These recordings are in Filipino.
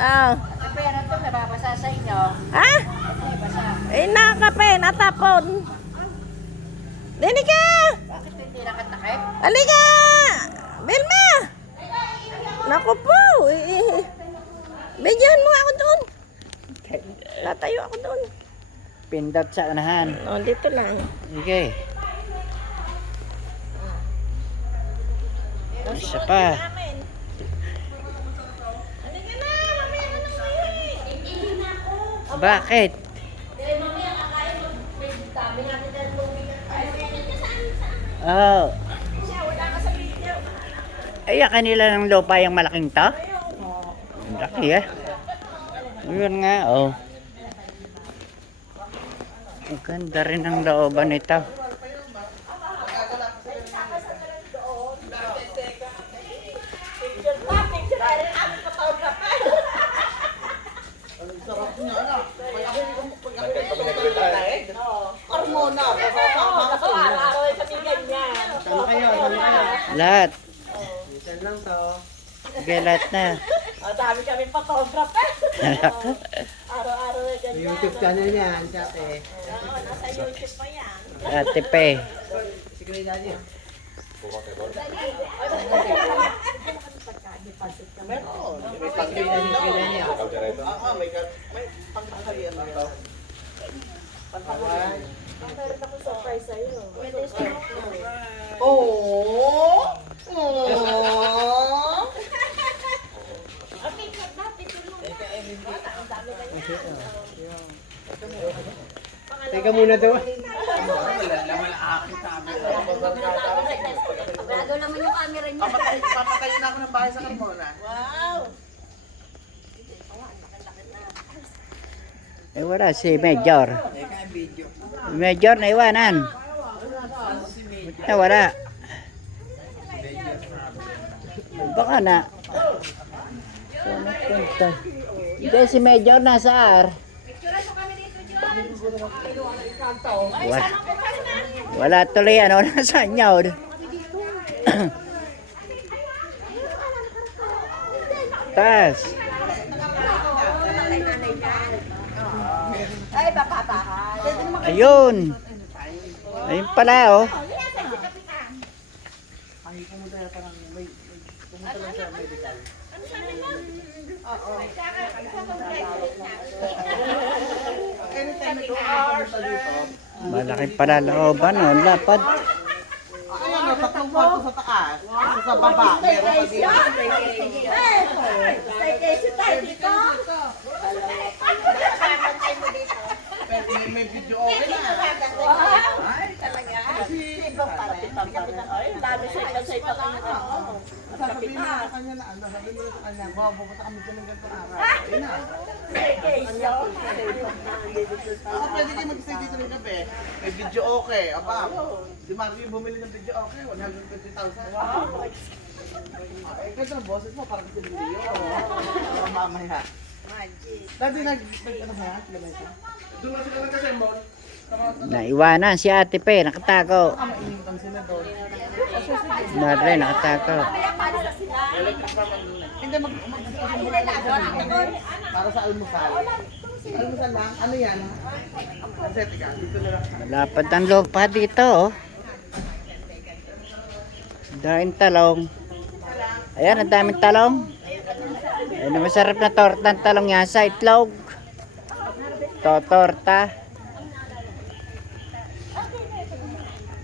Ah. Kape na ito, nababasa sa inyo. Ha? May basa. Eh, nakape, natapon. Dini ka! Bakit hindi nakatakip? Halika! Vilma! Naku po! Bigyan mo ako doon. Tatayo ako doon. Pindot sa unahan. Oh, dito lang. Okay. Isa pa. Halika na! Mamaya ka nang uwi. Bakit? Oh. Ay, kanila ng lupa yung malaking to? Ang laki eh. Yun nga, oh. Ang ganda rin ang looban nito. Lahat. Sige, lahat na. Dami kami photographer. Araw-araw na ganyan. YouTube channel niyan, ate. Oo, nasa YouTube pa yan. Ate Pe. Sige na niya. May pagkailan niya. May pangkakalian na ito. Meron akong surprise sa'yo. Oh! Teka muna daw. Bago naman yung camera niya. Papatayin na ako ng bahay sa Carmona. Wow! Eh, wala si Major. Teka, video. Major na iwanan. Eh, wala. Baka na. Saan napunta? Hindi, si Major nasa R. Wala. Wala tuloy, ano, nasa inyo. Tas. Ay, baka. Ayun. Ayun pala, oh. Ay, pumunta na parang pumunta lang sa medical. Anytime ito, pumunta dito. Malaki pala looban, oh. Lapad. Ayan o, tatlong kwarto sa taas. Isa sa baba, meron pa dito. Staycation tayo dito. May video okay na. Ay, talaga. Dami say pa kanya. Sasabihin mo sa kanya na ano, sabihin mo sa kanya, wow, pupunta kami dyan ng ganitong araw. Ayun na. Ako pwede kayo mag-stay dito ng gabi. May video okay. Aba, si Marky bumili ng video okay, 150,000. Wow. Eh, ganda ng boses mo, parang kasi video. Mamaya. Dati ano ba yan? Doon na sila nagkasemble. Naiwanan si Ate Pe, nakatago. Mainitan sila doon. Madre, nakatago. Hindi para sa almusal. Almusal lang? Ano yan? Ansete ka, dito na lang. Lapad ang lupa dito, oh. Daming talong. Ayan, ang daming talong. Ayan, masarap na torta ng talong yan sa itlog. Torta.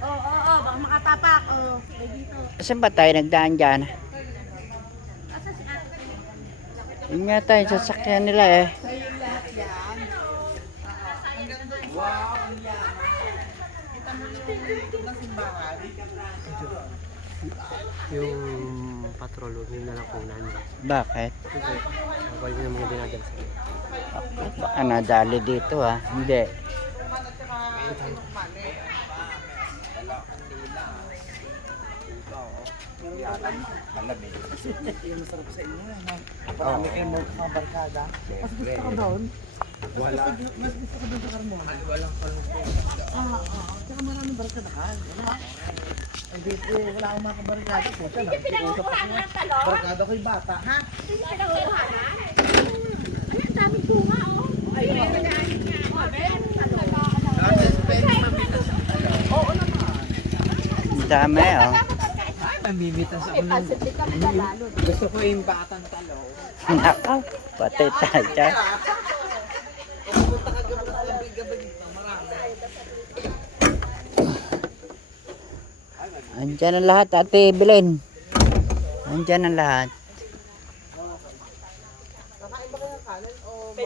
Oo, baka makatapak. Oo, dito. Saan ba tayo nagdaan dyan? Yun nga tayo, sasakyan nila eh. Yung patrol, huwag nyo na lang kunan. Bakit? Bawal nyo na mga dinadal sa iyo. Baka nadali dito ah. Hindi. Yung masarap sa inyo. Marami kayong mga barkada. Mas gusto ko doon. Mas gusto ko doon sa Carmona. Walang kalungkot. Tsaka maraming barkada ka. Ay, dito, wala akong mga barkada po. Hindi pinangukuha ng talong? Barkada ko'y bata, ha? Hindi pinangukuha na? dami oh. Mamimitas ako ng... Gusto ko yung batang talo. Nako, patay tayo dyan. Pupunta ka gabi dito, marami. Andyan ang lahat, Ate Belen. Andyan ang lahat. Kakain ba kayo ng kanin o...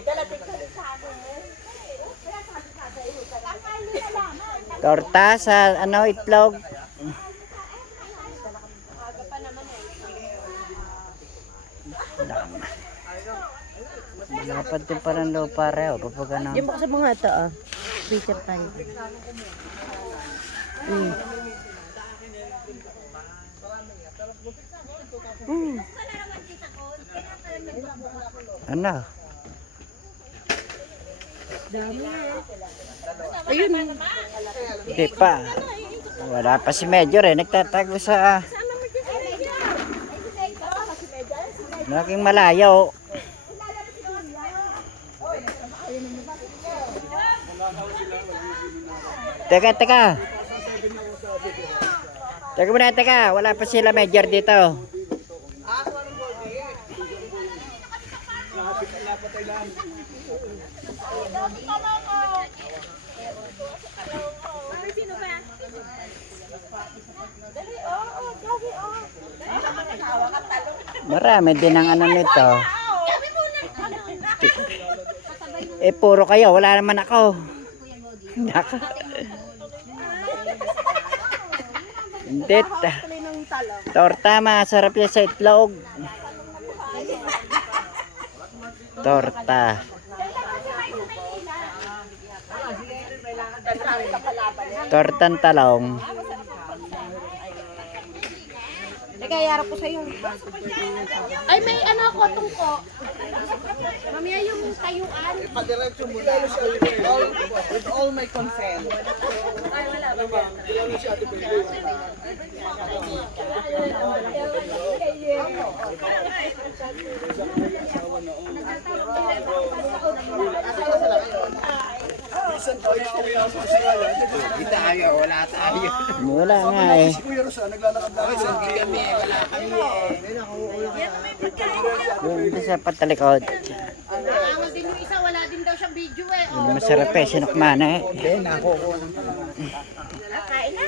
Torta sa ano, itlog. Dapat din parang lupa rin. Kapag ano. Diyan ba sa mga ito, ah? Picture tayo. Ano? Ayun. Hindi pa. Wala pa si Major eh. Nagtatago sa... Malaking malayo. Teka. Teka muna, teka. Wala pa sila Major dito. Marami din ang ano nito. Eh puro kayo, wala naman ako. Naka. Hindi. Torta, masarap yan sa itlog. Torta. Tortang talong. Teka, yarap ko sa'yo. Ay, may ano ako, tungko. Mamaya yung tayuan. Padiretso mo na. With all my consent. Hindi tayo, wala tayo. Wala nga eh. Doon sa patalikod. Angas din yung isa, wala din daw siyang video eh. Hindi masarap eh, sinukmana eh. Hindi, nakukuha. Kain na.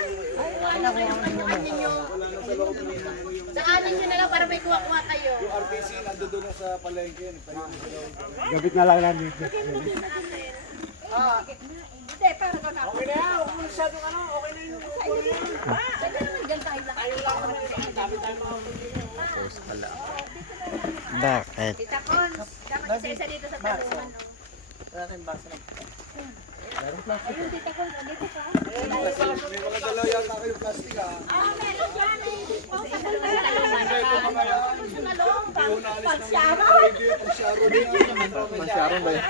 Ano kayo ng kanya nyo? Saanin nyo na lang para may kuha-kuha kayo. Gabit na lang namin. Bakit? Tita Cons, dapat isa-isa dito sa talungan. Ayun, Tita Cons, dito ka. Meron yan eh. Sa talungan. Sa talungan. Masyarong ba yan?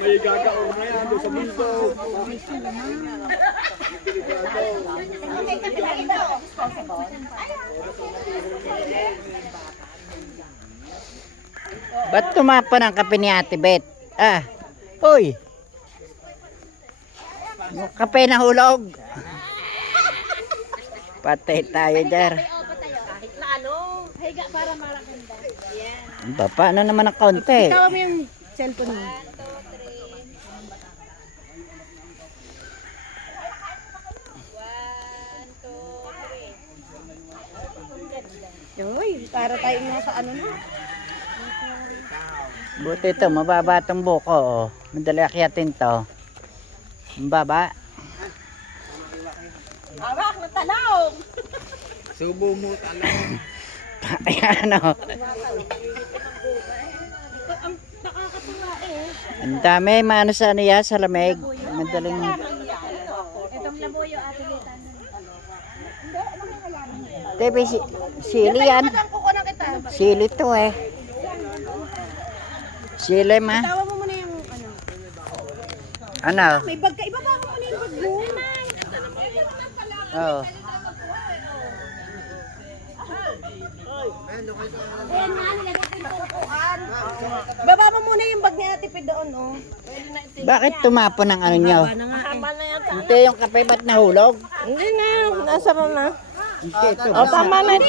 May gagaong na yan doon sa mundo. Ba't tumapan ang kape ni Ate Bet? Ah, uy! Yung kape na hulog. Patay tayo dyan. Kahit na ano, higa para marakanda. Yan. Ba, paano naman ang kaunti? Tawa mo yung cellphone mo. Uy, para tayo nasa ano na. Buti ito, mababa itong buko. Oh. Madali akyatin to. Mababa. Awak na talong! Subo mo talong. Ayan o. Ang nakakatuwa eh. Ang dami, maano sa ano yan, sa lamig. Madaling... Itong labuyo ate kita. Tebe, sili yan. Kuko na kita. Sili to eh. Sili ma. Tawa mo muna yung ano. Ano? May bag ka. Ibaba mo muna yung bag mo. Oo. Ayan nga, nilagay ko yung kukuan. Baba mo muna yung bag ni Ate Pi doon, oh. Bakit tumapon ang ano nyo? Mahaba na yata. Hindi yung kape ba't nahulog? Hindi na, nasa na. Hindi, ito. O, tama na